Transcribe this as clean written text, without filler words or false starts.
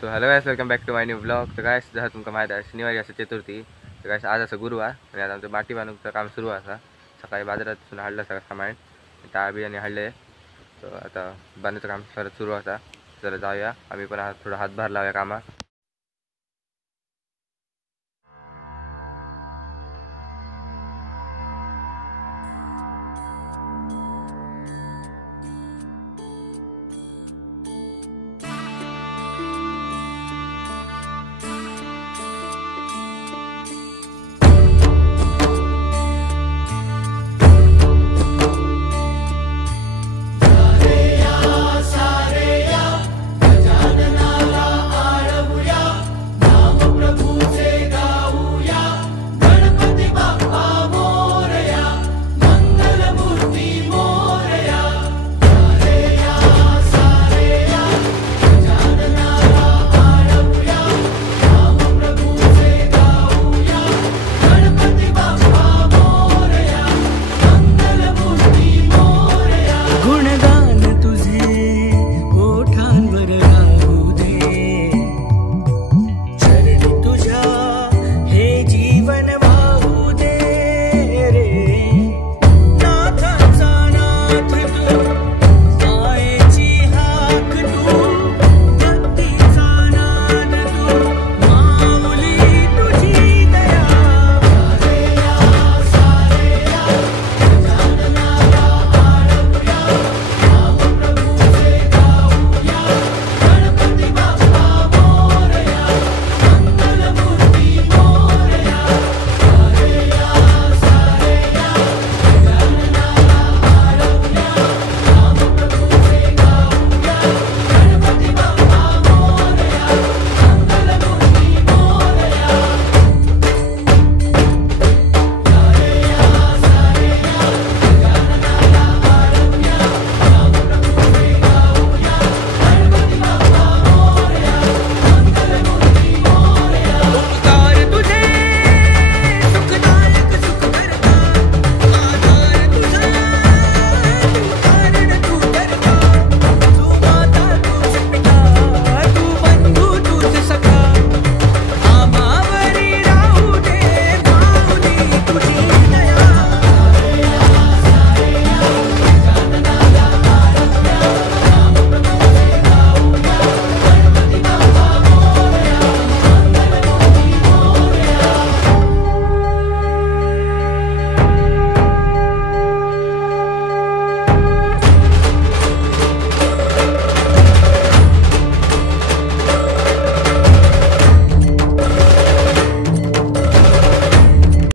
So hello guys, welcome back to my new blog. तर guys, जसं तुमका माहीत आहे शनिवारी असं चतुर्थी. तर गाइस आज असं गुरुवार आणि आता आमचं माटी बांधूचं काम सुरू असा. सकाळी बाजारातून हाडलं सगळं सामान त्या बियाणे हाडले. तर आता बांधूचं काम परत सुरू असा. जरा जाऊया आम्ही पण थोडा हातभार लावूया कामात.